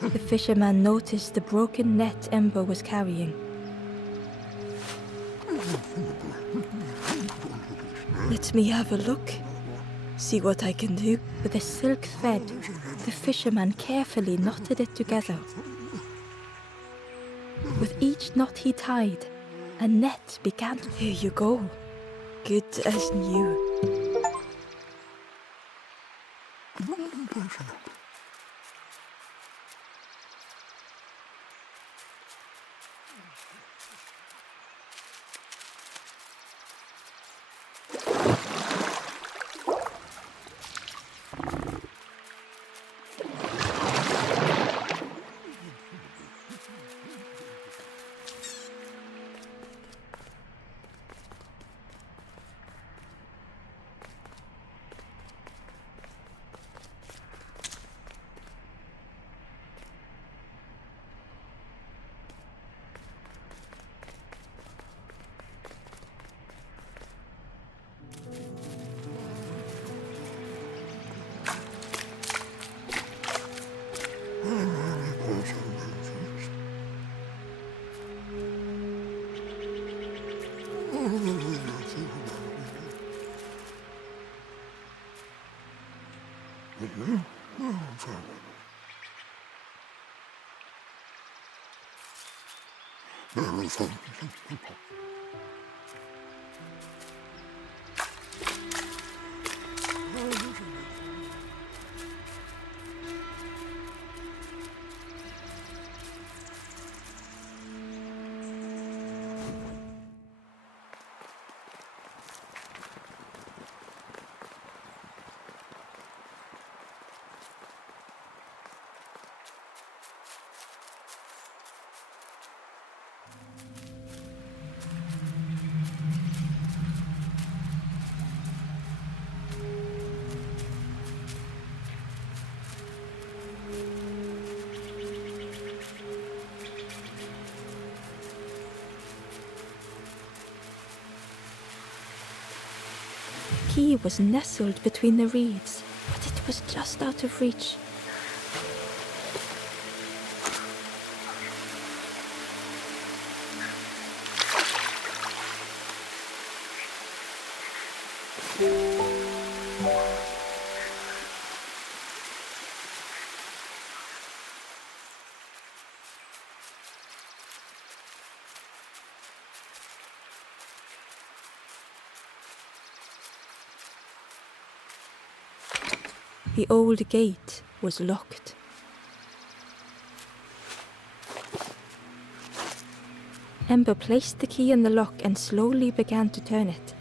The fisherman noticed the broken net Ember was carrying. Let me have a look. See what I can do. With a silk thread, the fisherman carefully knotted it together. With each knot he tied, a net began. Here you go. Good as new. The key was nestled between the reeds, but it was just out of reach. The old gate was locked. Ember placed the key in the lock and slowly began to turn it.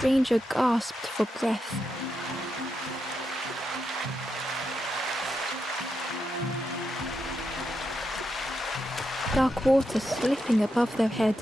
The stranger gasped for breath. Dark water slipping above their head.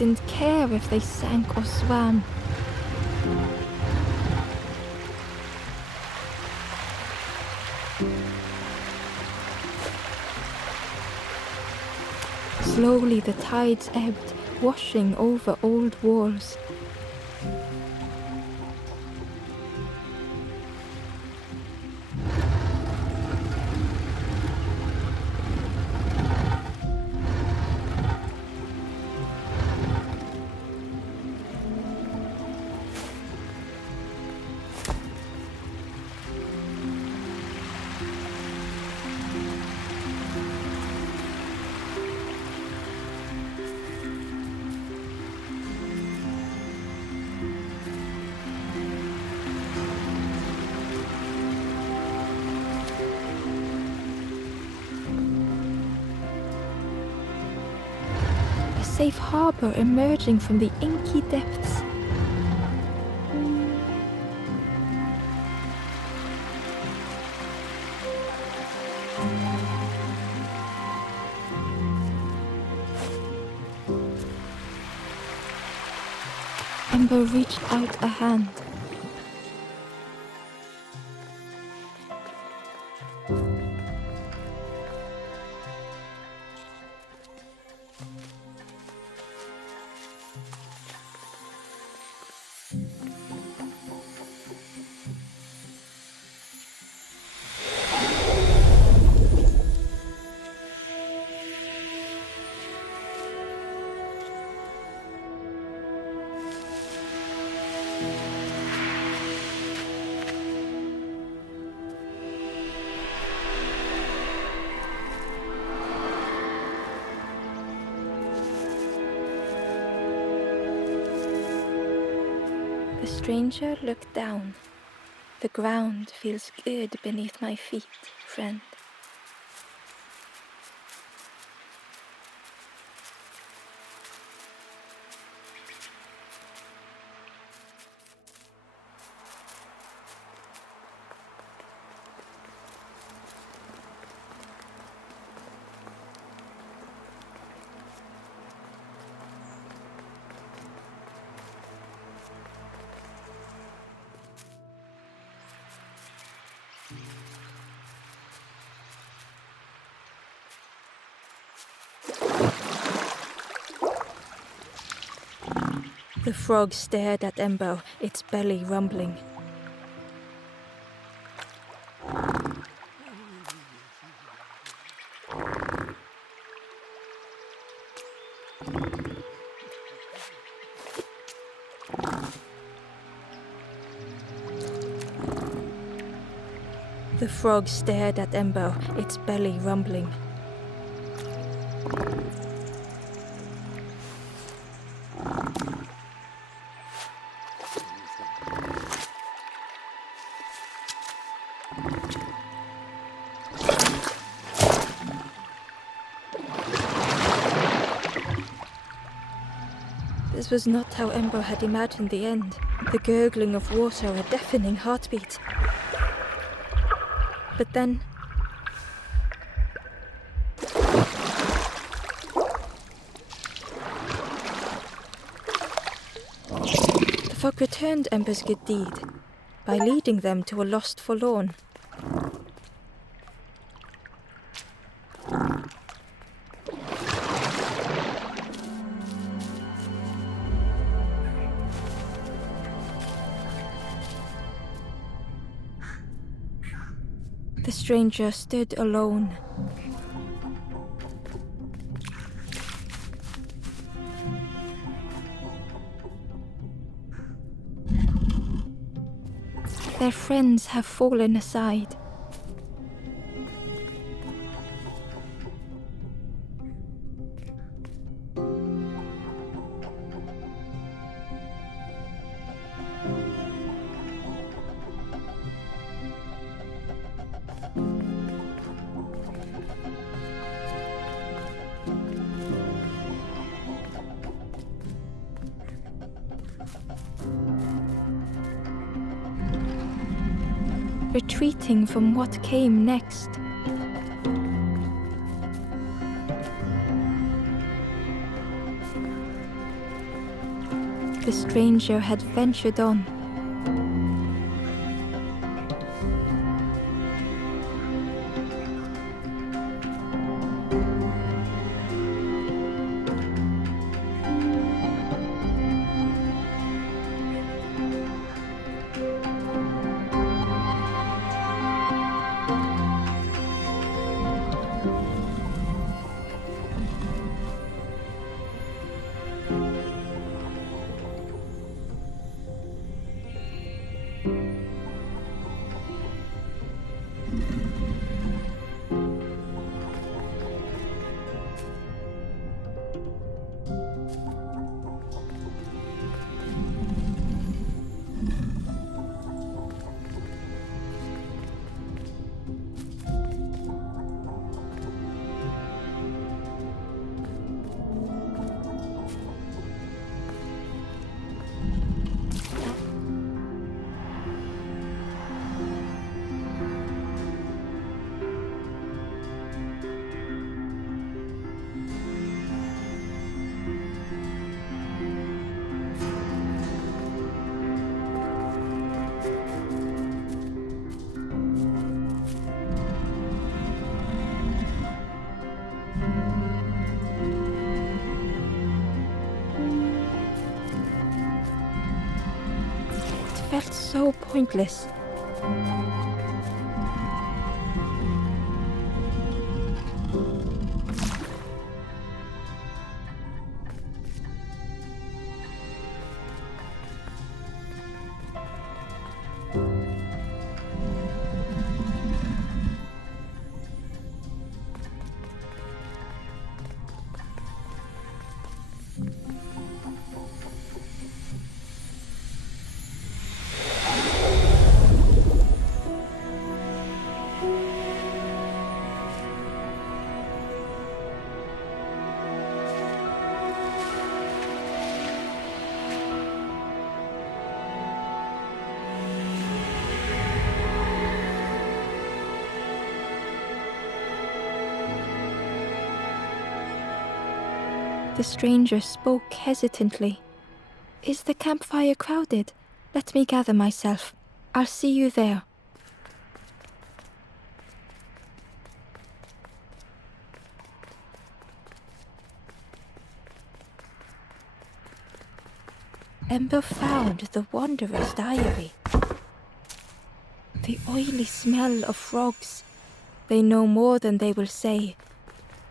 didn't care if they sank or swam. Slowly the tides ebbed, washing over old walls. A safe harbor emerging from the inky depths. Ember reached out a hand. The stranger looked down. The ground feels good beneath my feet, friend. The frog stared at Ember, its belly rumbling. The frog stared at Ember, its belly rumbling. This was not how Ember had imagined the end. The gurgling of water, a deafening heartbeat. But then... the fog returned Ember's good deed by leading them to a lost forlorn. The stranger stood alone. Their friends have fallen aside. Retreating from what came next. The stranger had ventured on. It felt so pointless. The stranger spoke hesitantly. Is the campfire crowded? Let me gather myself. I'll see you there. Ember found the wanderer's diary. The oily smell of frogs. They know more than they will say.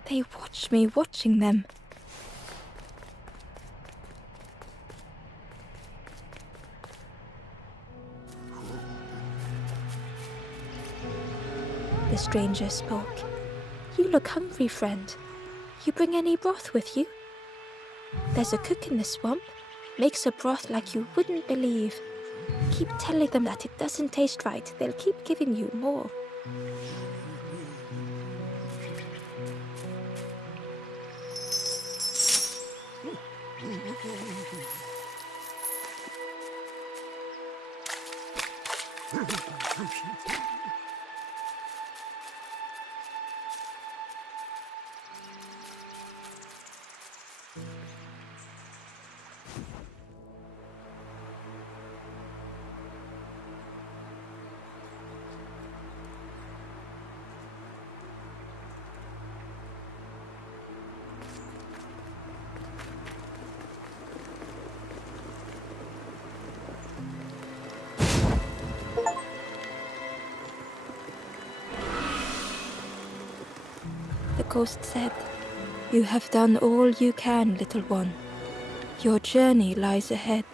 They watch me watching them. The stranger spoke. You look hungry, friend. You bring any broth with you? There's a cook in the swamp. Makes a broth like you wouldn't believe. Keep telling them that it doesn't taste right. They'll keep giving you more. The ghost said, You have done all you can, little one. Your journey lies ahead.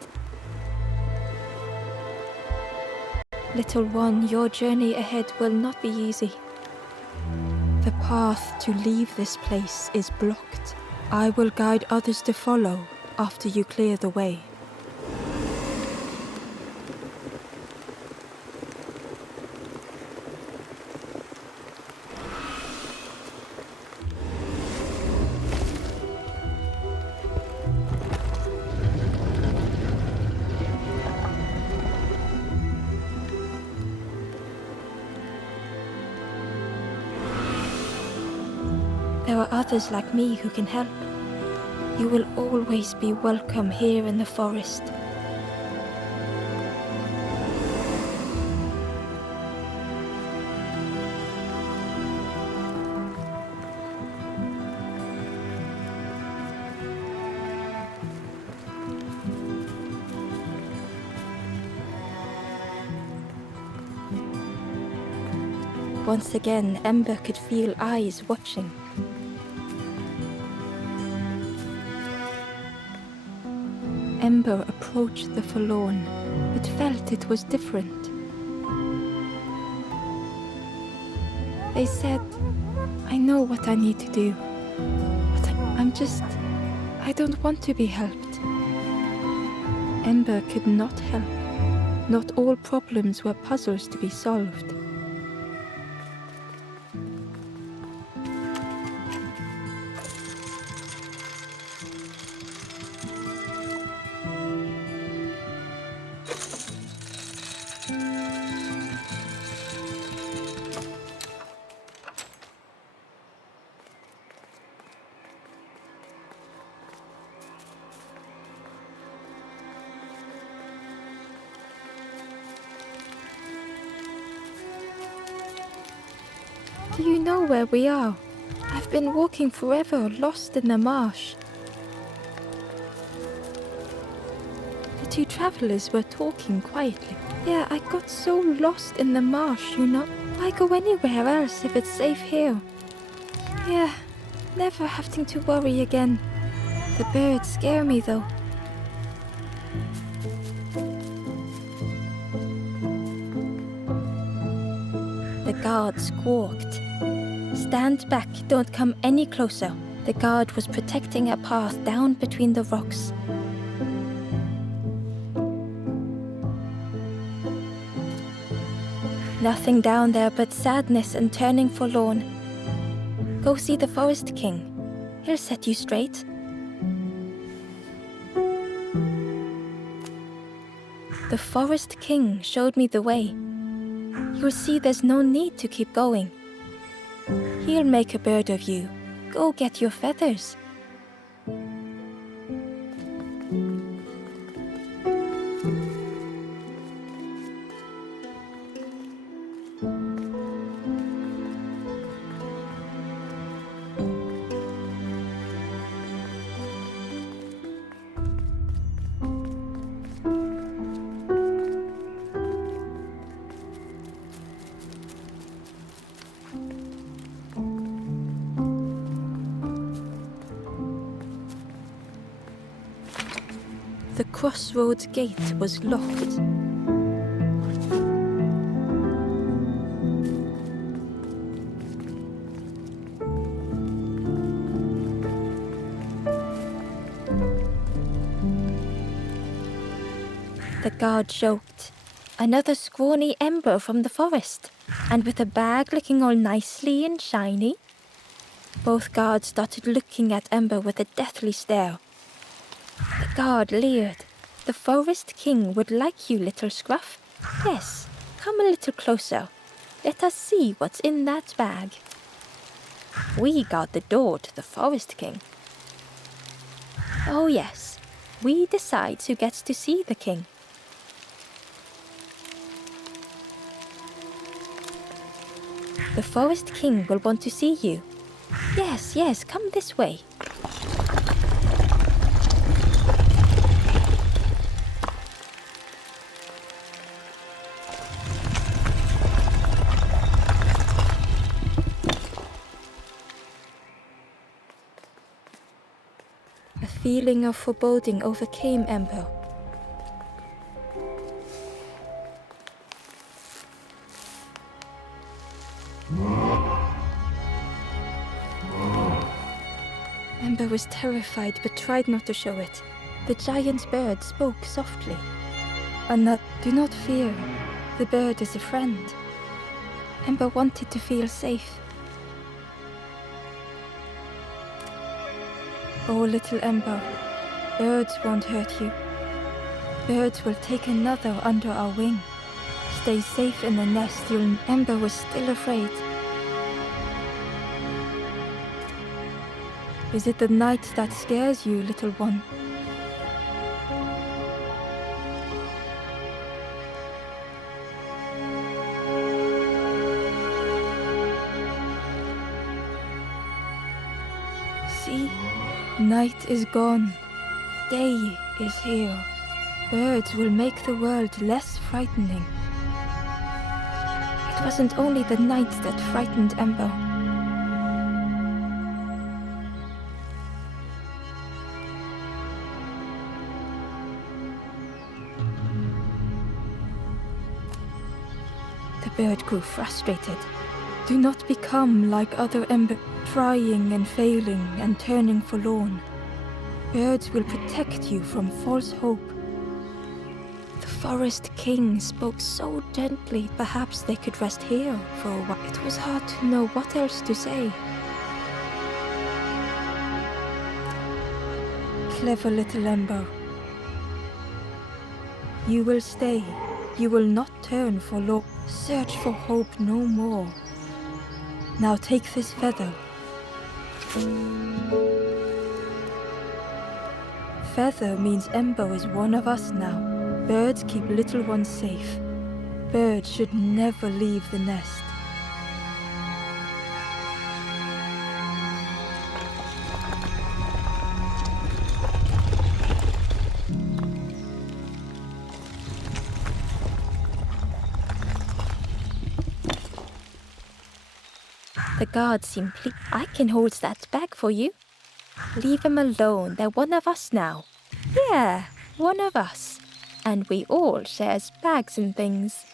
Little one, your journey ahead will not be easy. The path to leave this place is blocked. I will guide others to follow after you clear the way. There are others like me who can help. You will always be welcome here in the forest. Once again, Ember could feel eyes watching. Ember approached the forlorn, but felt it was different. They said, I know what I need to do, but I don't want to be helped. Ember could not help. Not all problems were puzzles to be solved. Do you know where we are? I've been walking forever, lost in the marsh. The two travelers were talking quietly. Yeah, I got so lost in the marsh, you know. Why go anywhere else if it's safe here? Yeah, never having to worry again. The birds scare me though. The guard squawked. Stand back, don't come any closer. The guard was protecting a path down between the rocks. Nothing down there but sadness and turning forlorn. Go see the Forest King. He'll set you straight. The Forest King showed me the way. You'll see there's no need to keep going. He'll make a bird of you. Go get your feathers. The crossroads gate was locked. The guard joked. Another scrawny Ember from the forest, and with a bag looking all nicely and shiny. Both guards started looking at Ember with a deathly stare. The guard leered. The Forest King would like you, little scruff. Yes, come a little closer. Let us see what's in that bag. We guard the door to the Forest King. Oh yes, we decide who gets to see the king. The Forest King will want to see you. Yes, come this way. A feeling of foreboding overcame Ember. Ember was terrified but tried not to show it. The giant bird spoke softly. Do not fear. The bird is a friend. Ember wanted to feel safe. Oh, little Ember, birds won't hurt you. Birds will take another under our wing. Stay safe in the nest. Ember was still afraid. Is it the night that scares you, little one? See, night is gone. Day is here. Birds will make the world less frightening. It wasn't only the night that frightened Ember. The bird grew frustrated. Do not become like other Ember, trying and failing and turning forlorn. Birds will protect you from false hope. The Forest King spoke so gently, perhaps they could rest here for a while. It was hard to know what else to say. Clever little Ember. You will stay. You will not turn forlorn. Search for hope no more. Now take this feather. Feather means Ember is one of us now. Birds keep little ones safe. Birds should never leave the nest. The guards seem pleased. I can hold that bag for you. Leave them alone. They're one of us now. Yeah, one of us. And we all shares bags and things.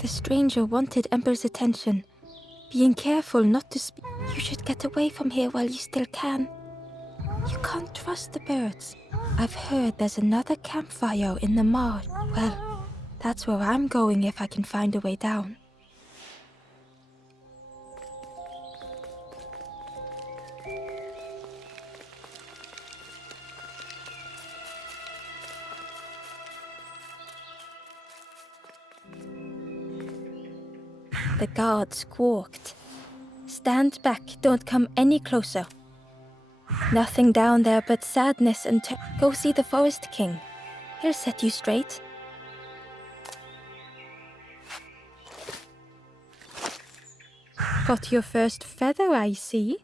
The stranger wanted Ember's attention. Being careful not to speak. You should get away from here while you still can. You can't trust the birds. I've heard there's another campfire in the marsh. Well, that's where I'm going if I can find a way down. The guard squawked. Stand back, don't come any closer. Nothing down there but sadness and go see the Forest King. He'll set you straight. Got your first feather, I see.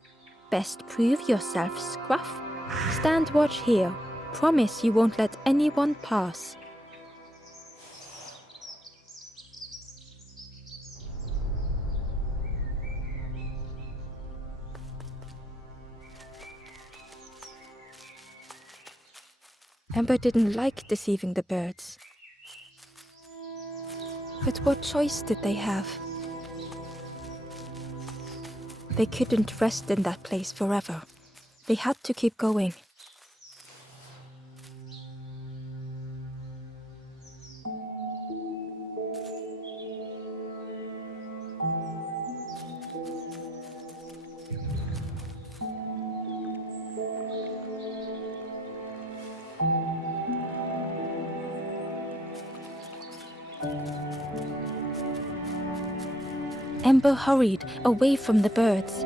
Best prove yourself, Scruff. Stand watch here. Promise you won't let anyone pass. Ember didn't like deceiving the birds. But what choice did they have? They couldn't rest in that place forever. They had to keep going. Ember hurried away from the birds.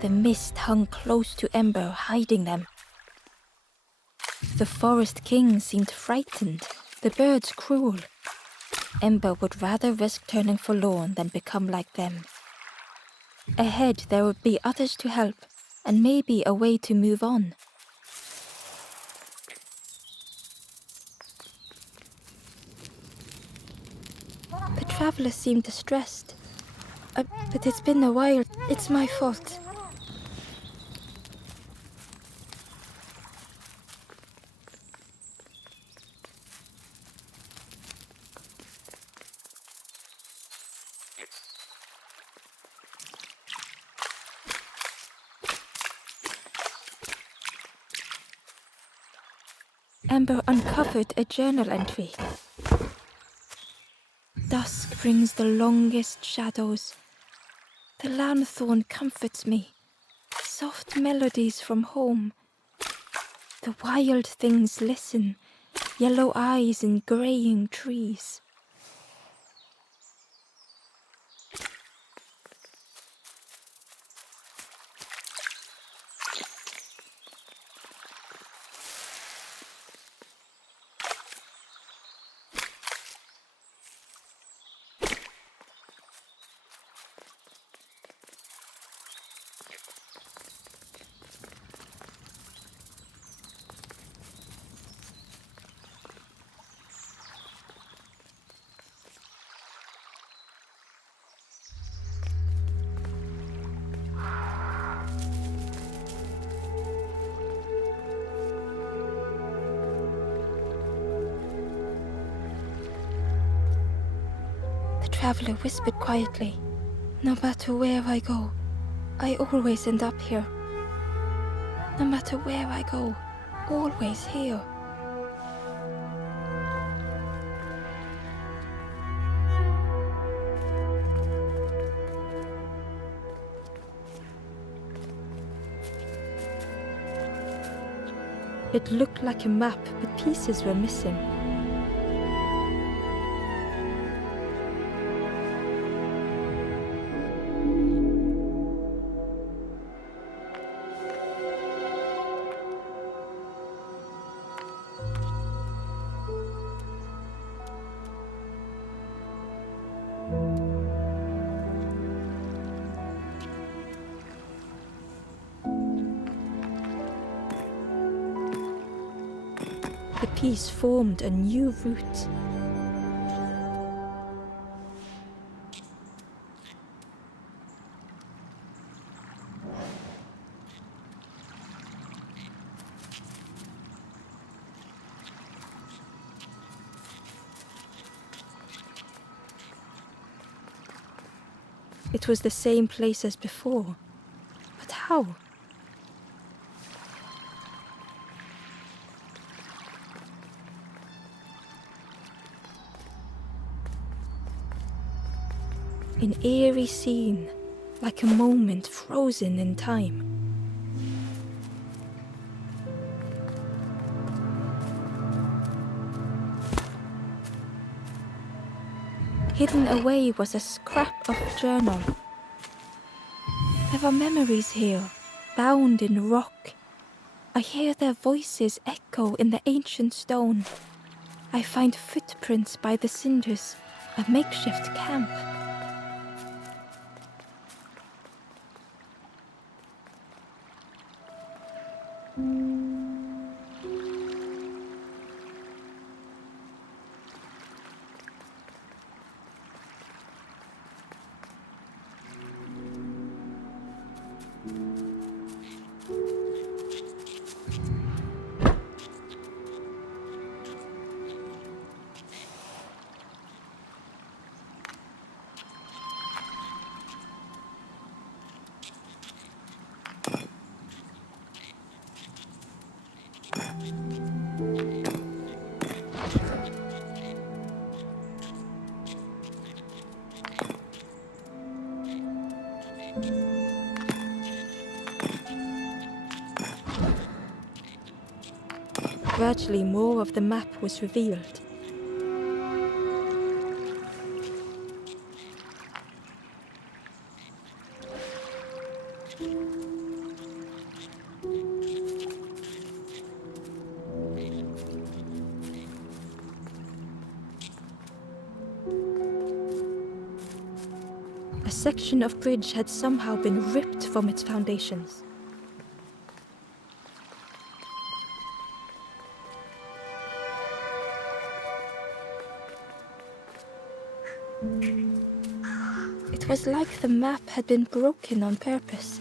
The mist hung close to Ember, hiding them. The Forest King seemed frightened, the birds cruel. Ember would rather risk turning forlorn than become like them. Ahead there would be others to help, and maybe a way to move on. The traveler seemed distressed. But it's been a while. It's my fault. Ember uncovered a journal entry. Dusk brings the longest shadows. The lanthorn comforts me. Soft melodies from home. The wild things listen, yellow eyes in graying trees. traveler whispered quietly. No matter where I go, I always end up here. No matter where I go, always here. It looked like a map, but pieces were missing. The piece formed a new route. It was the same place as before. But how? An eerie scene, like a moment frozen in time. Hidden away was a scrap of journal. There are memories here, bound in rock. I hear their voices echo in the ancient stone. I find footprints by the cinders, a makeshift camp. Gradually, more of the map was revealed. A section of bridge had somehow been ripped from its foundations. It was like the map had been broken on purpose.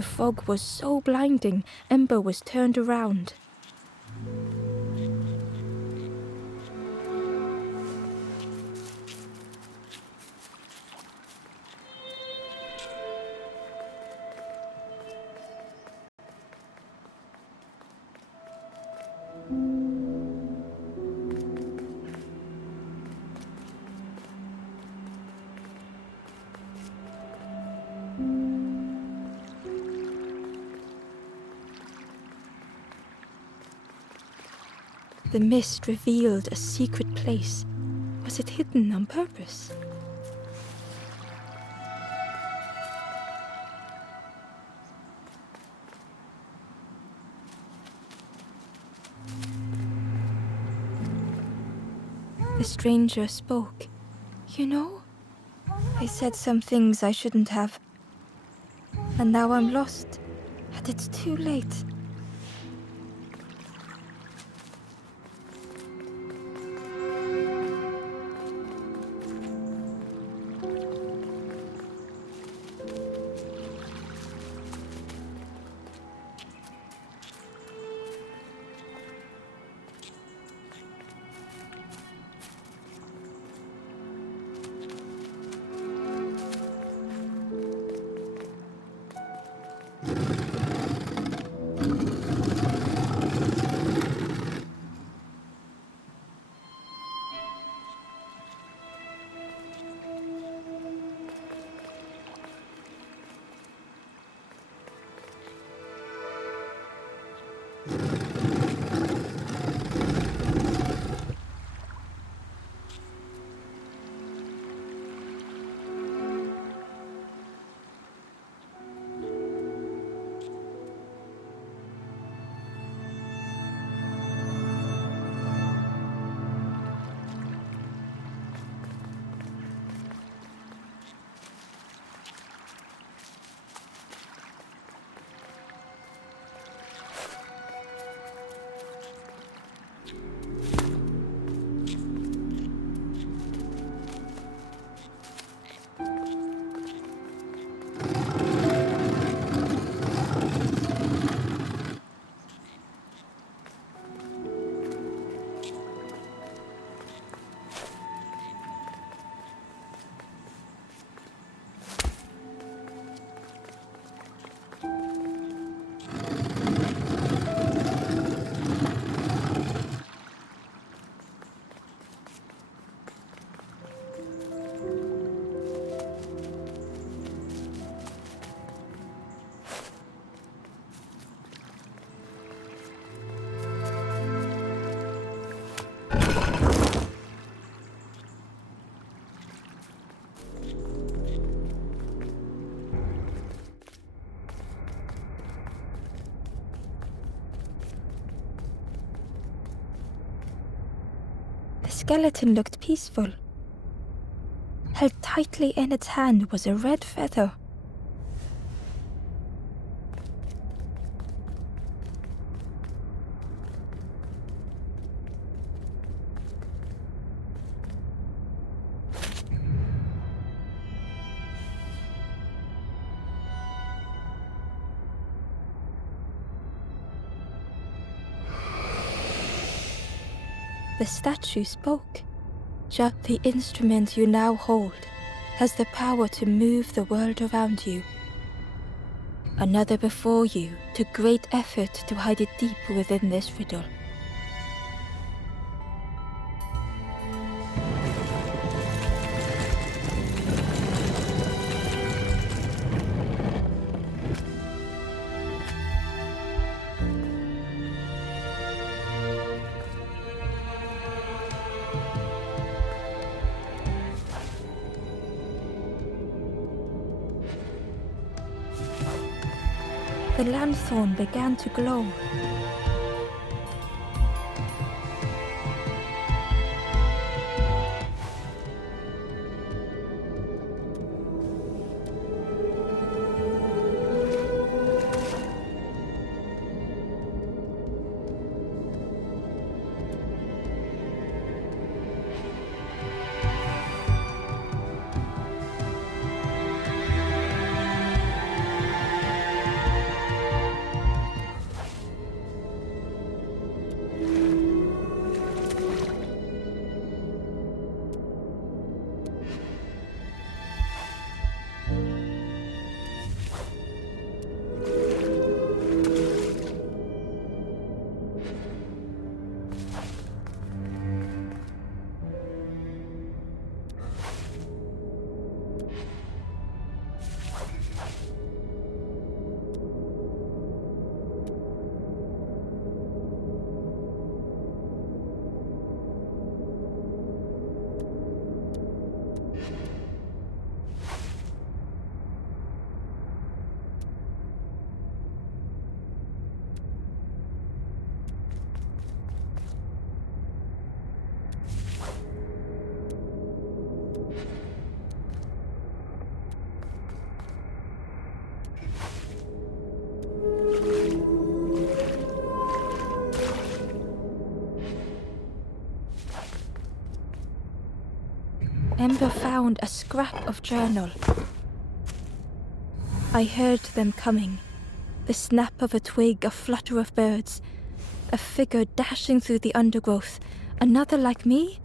The fog was so blinding, Ember was turned around. The mist revealed a secret place. Was it hidden on purpose? The stranger spoke. You know, I said some things I shouldn't have. And now I'm lost. And it's too late. The skeleton looked peaceful. Held tightly in its hand was a red feather. The statue spoke. The instrument you now hold has the power to move the world around you. Another before you took great effort to hide it deep within this riddle. The lanthorn began to glow. Ember found a scrap of journal. I heard them coming. The snap of a twig, a flutter of birds, a figure dashing through the undergrowth. Another like me?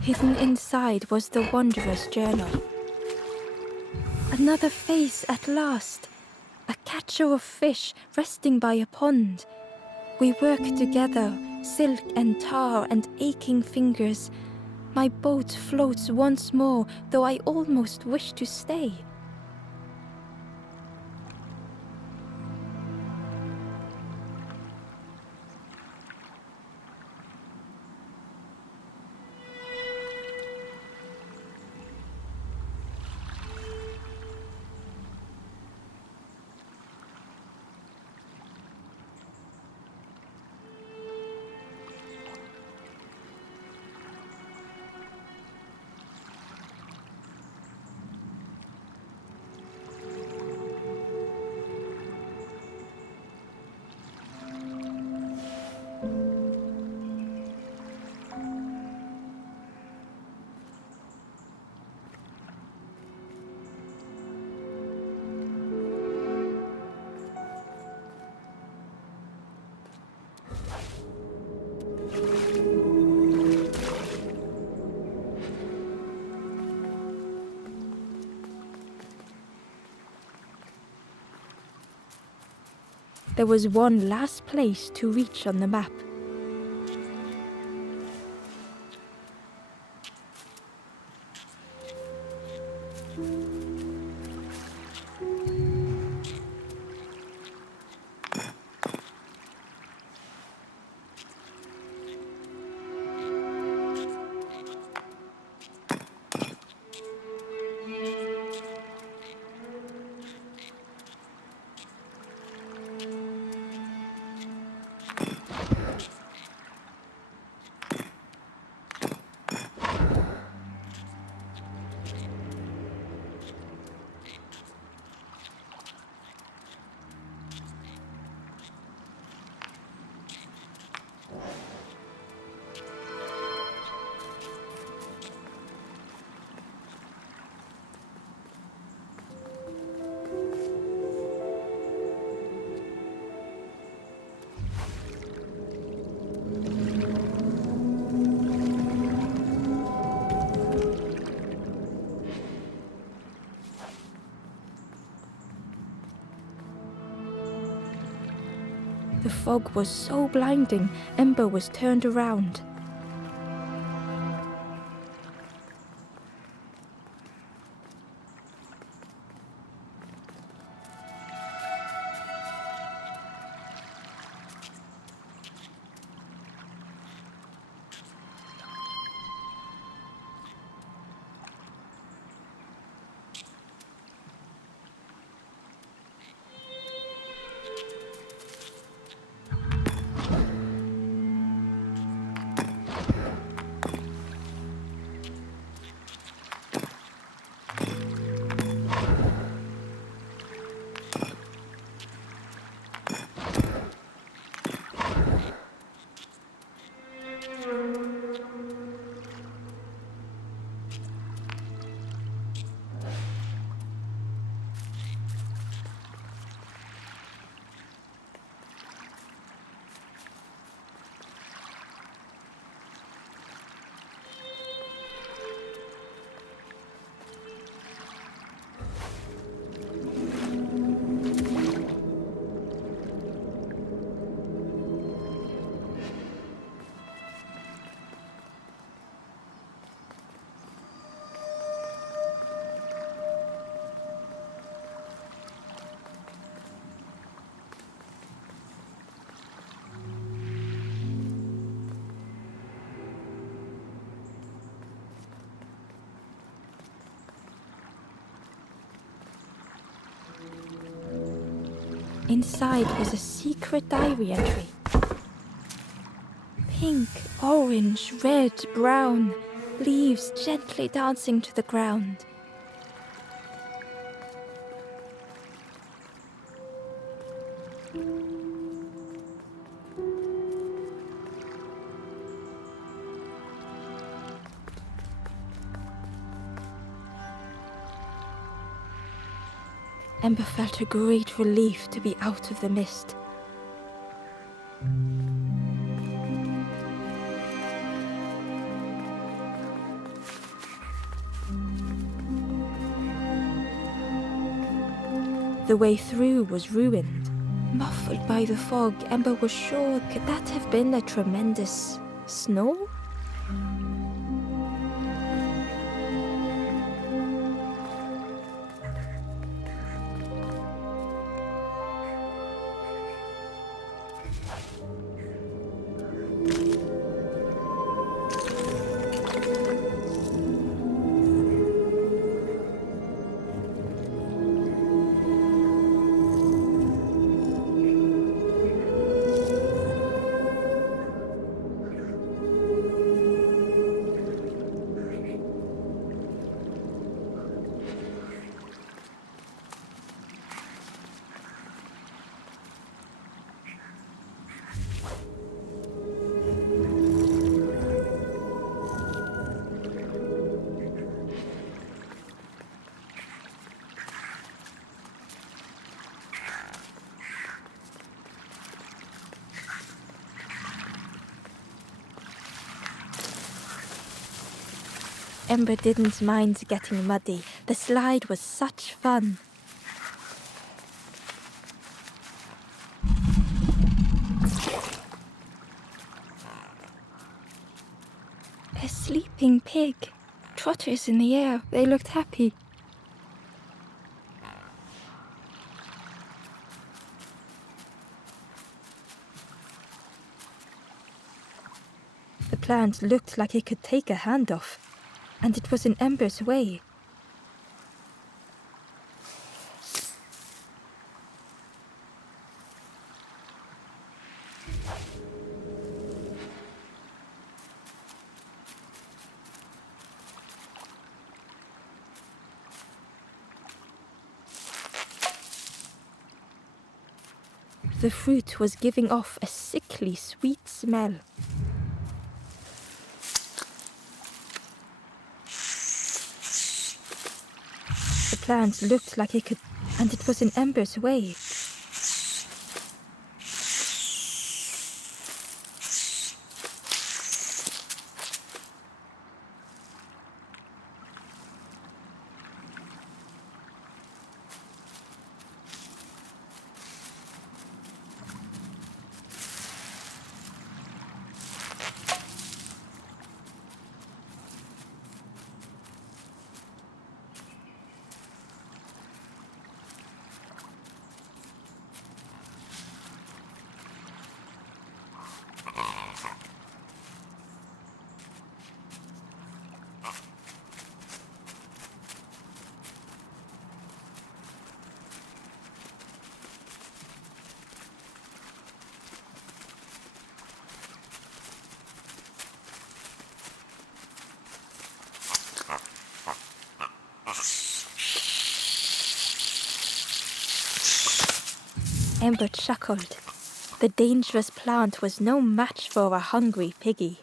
Hidden inside was the Wanderer's journal. Another face at last. A catcher of fish resting by a pond. We work together, silk and tar and aching fingers. My boat floats once more, though I almost wish to stay. There was one last place to reach on the map. The fog was so blinding, Ember was turned around. Inside was a secret diary entry. Pink, orange, red, brown, leaves gently dancing to the ground. Ember felt a great relief to be out of the mist. The way through was ruined. Muffled by the fog, Ember was sure, could that have been a tremendous snow? Ember didn't mind getting muddy. The slide was such fun. A sleeping pig. Trotters in the air. They looked happy. The plant looked like it could take a hand off, and it was in Ember's way. The fruit was giving off a sickly sweet smell. The plant looked like it could, and it was in Ember's way. Ember chuckled. The dangerous plant was no match for a hungry piggy.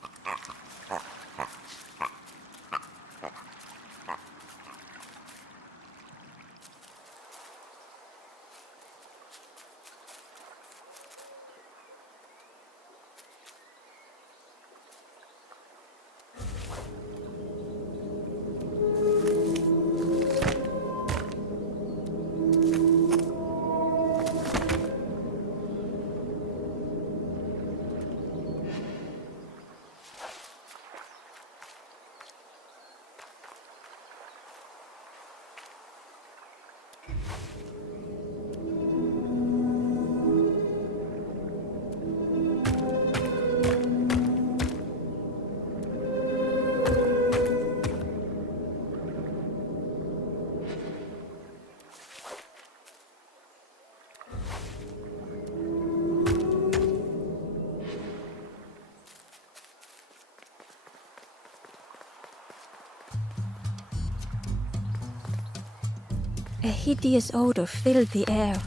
A hideous odor filled the air.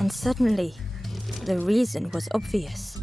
And suddenly, the reason was obvious.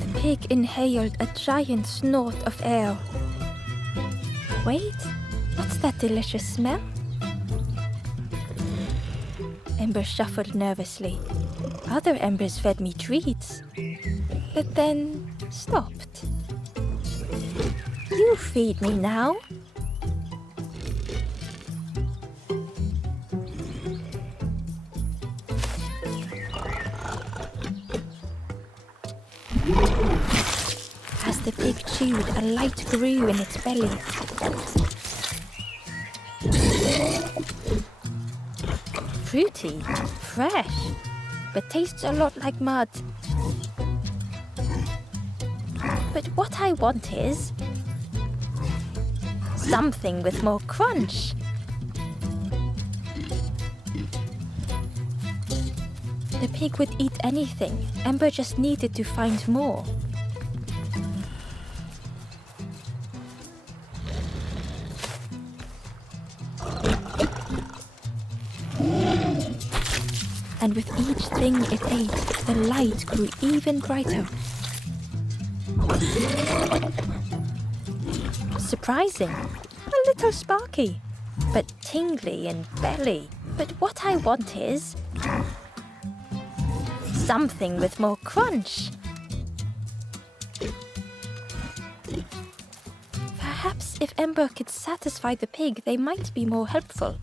The pig inhaled a giant snort of air. Wait, what's that delicious smell? Ember shuffled nervously. Other embers fed me treats, but then stopped. You feed me now. As the pig chewed, a light grew in its belly. Fruity, fresh, but tastes a lot like mud. But what I want is something with more crunch. The pig would eat anything. Ember just needed to find more. And with each thing it ate, the light grew even brighter. Surprising, a little sparky, but tingly in belly. But what I want is something with more crunch. Perhaps if Ember could satisfy the pig, they might be more helpful.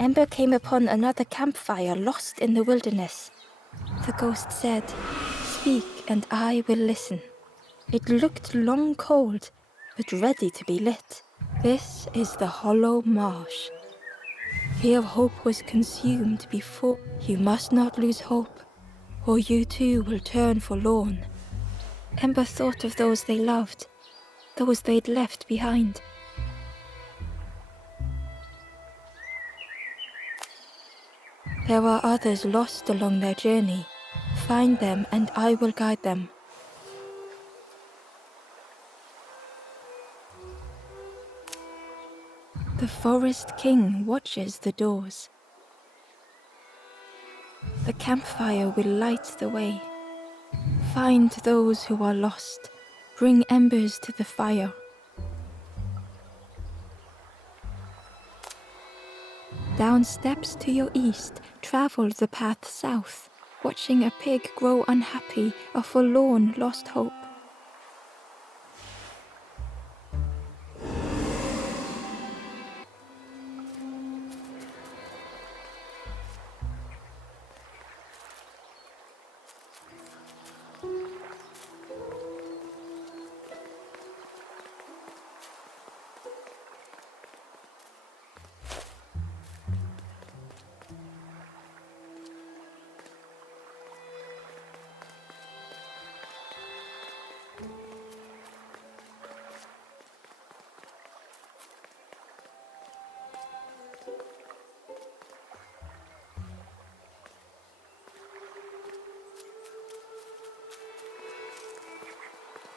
Ember came upon another campfire lost in the wilderness. The ghost said, "Speak and I will listen." It looked long cold, but ready to be lit. This is the hollow marsh. Here hope was consumed before. You must not lose hope, or you too will turn forlorn. Ember thought of those they loved, those they'd left behind. There are others lost along their journey. Find them and I will guide them. The Forest King watches the doors. The campfire will light the way. Find those who are lost. Bring embers to the fire. Down steps to your east, travel the path south, watching a pig grow unhappy, a forlorn lost hope.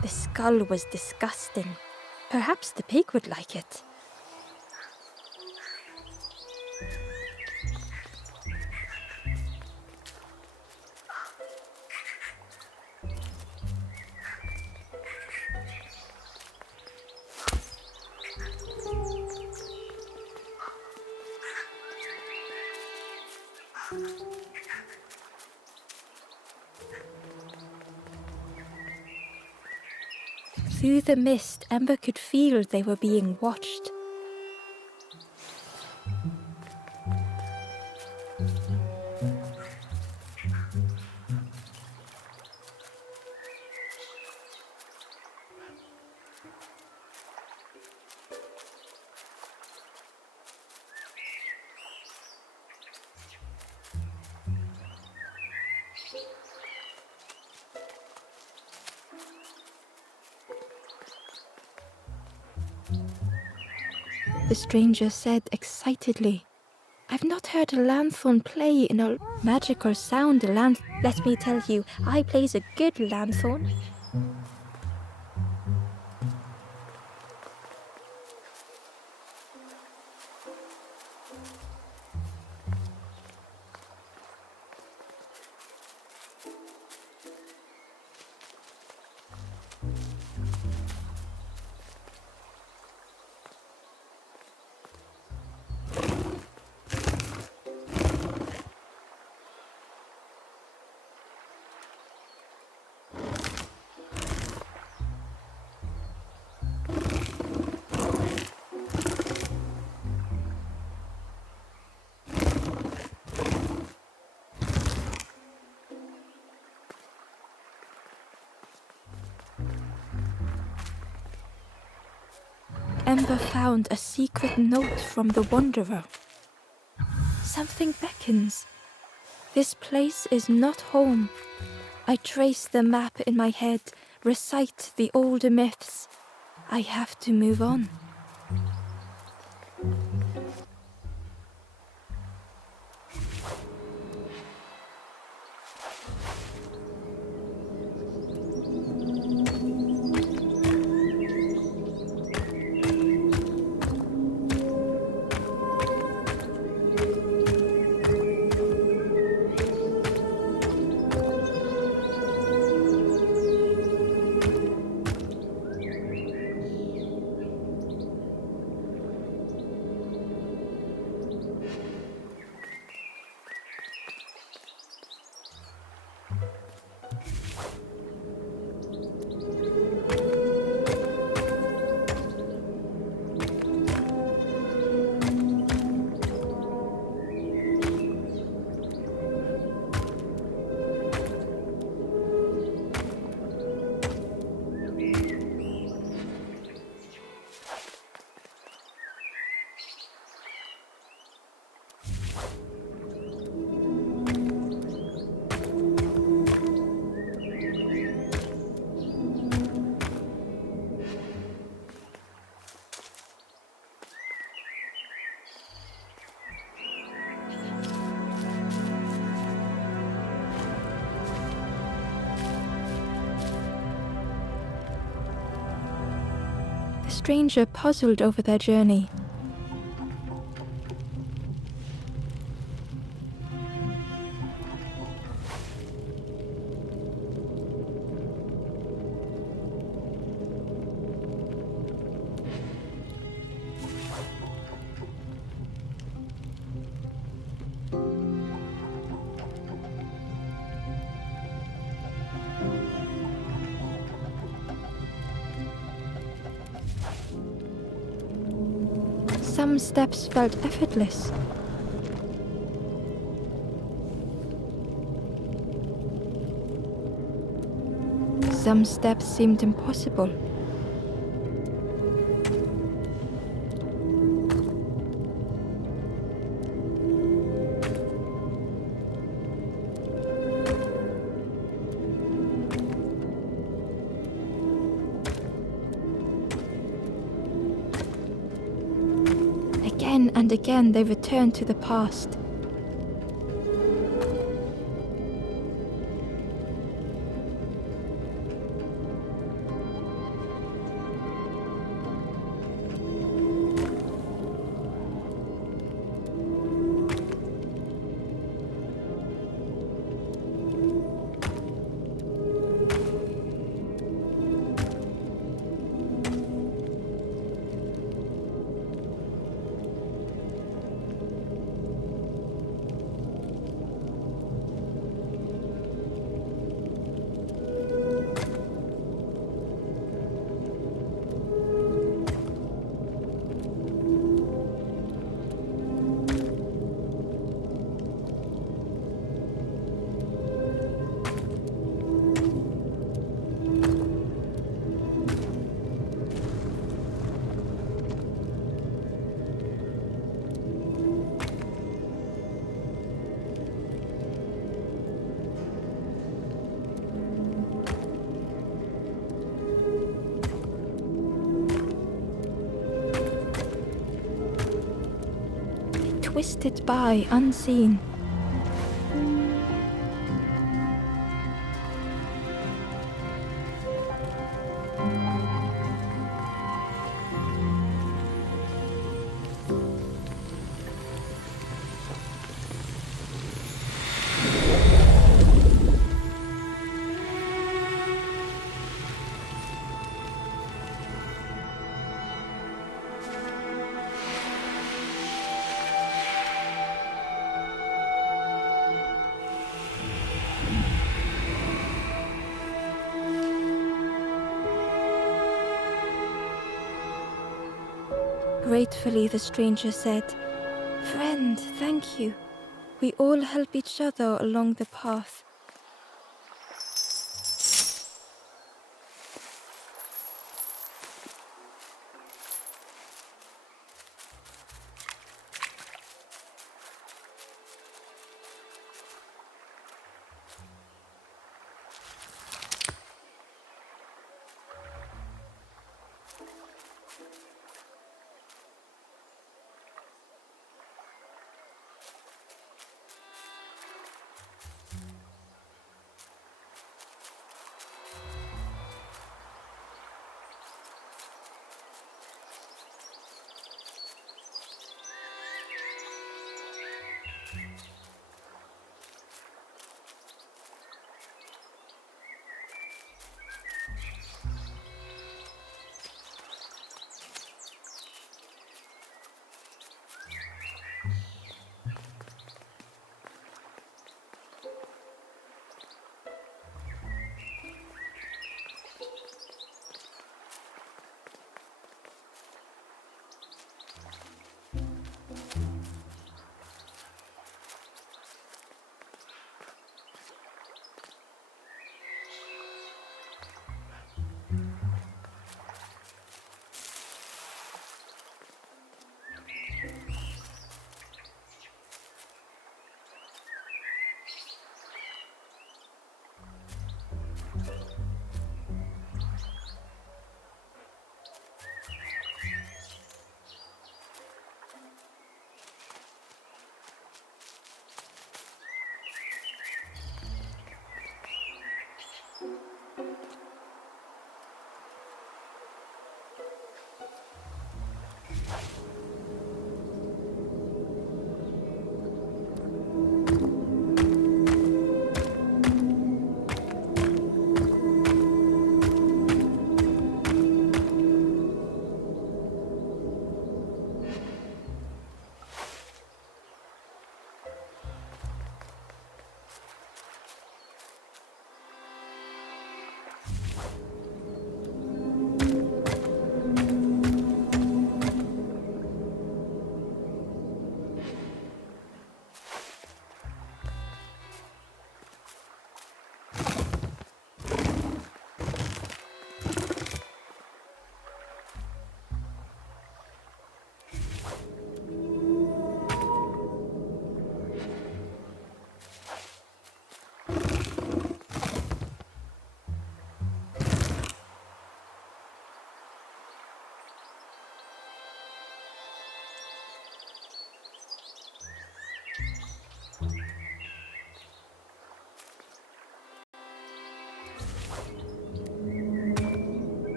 The skull was disgusting. Perhaps the pig would like it. Through the mist, Ember could feel they were being watched. The stranger said excitedly, "I've not heard a lanthorn play in a magical sound. Let me tell you, I plays a good lanthorn." Ember found a secret note from the Wanderer. Something beckons. This place is not home. I trace the map in my head, recite the older myths. I have to move on. The stranger puzzled over their journey. Some steps felt effortless. Some steps seemed impossible. Again and again they returned to the past. twisted by unseen. Gratefully, the stranger said, "Friend, thank you. We all help each other along the path."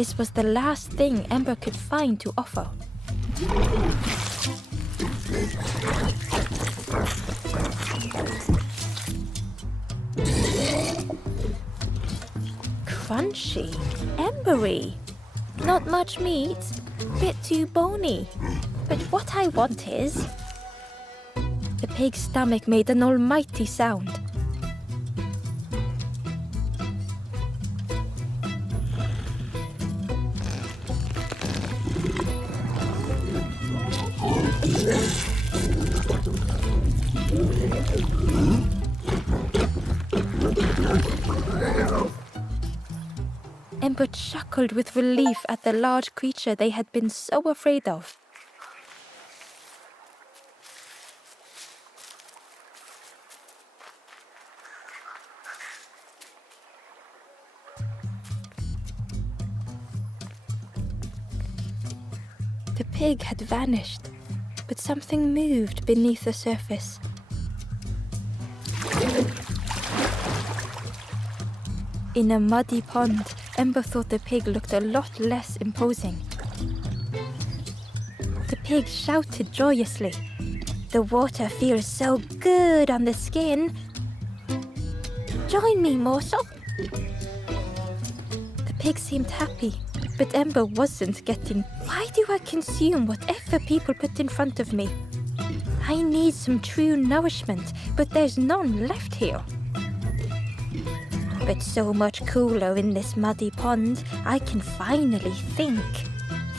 This was the last thing Ember could find to offer. Crunchy, embery. Not much meat, bit too bony. But what I want is... The pig's stomach made an almighty sound. Ember chuckled with relief at the large creature they had been so afraid of. The pig had vanished, but something moved beneath the surface. In a muddy pond, Ember thought the pig looked a lot less imposing. The pig shouted joyously. The water feels so good on the skin. Join me, morsel. The pig seemed happy, but Ember wasn't getting. Why do I consume whatever people put in front of me? I need some true nourishment, but there's none left here. But so much cooler in this muddy pond, I can finally think.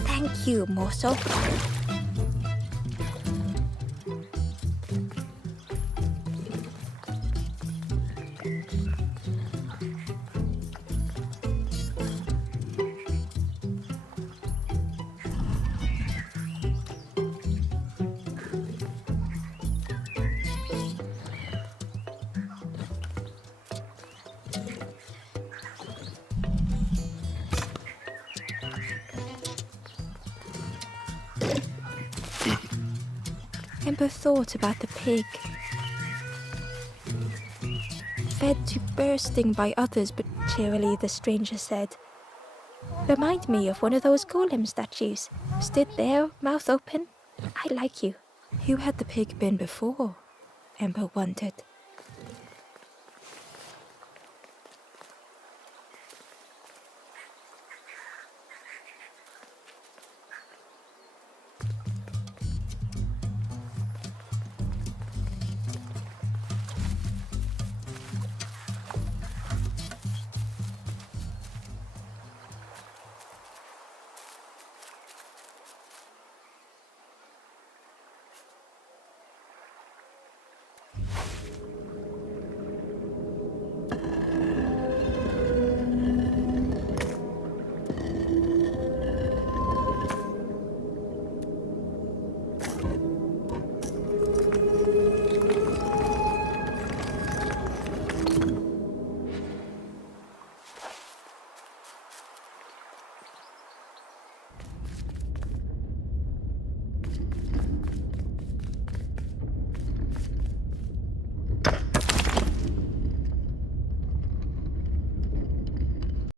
Thank you, morsel. Ember thought about the pig. Fed to bursting by others, but cheerily the stranger said, "Remind me of one of those golem statues. Stood there, mouth open. I like you." Who had the pig been before? Ember wondered.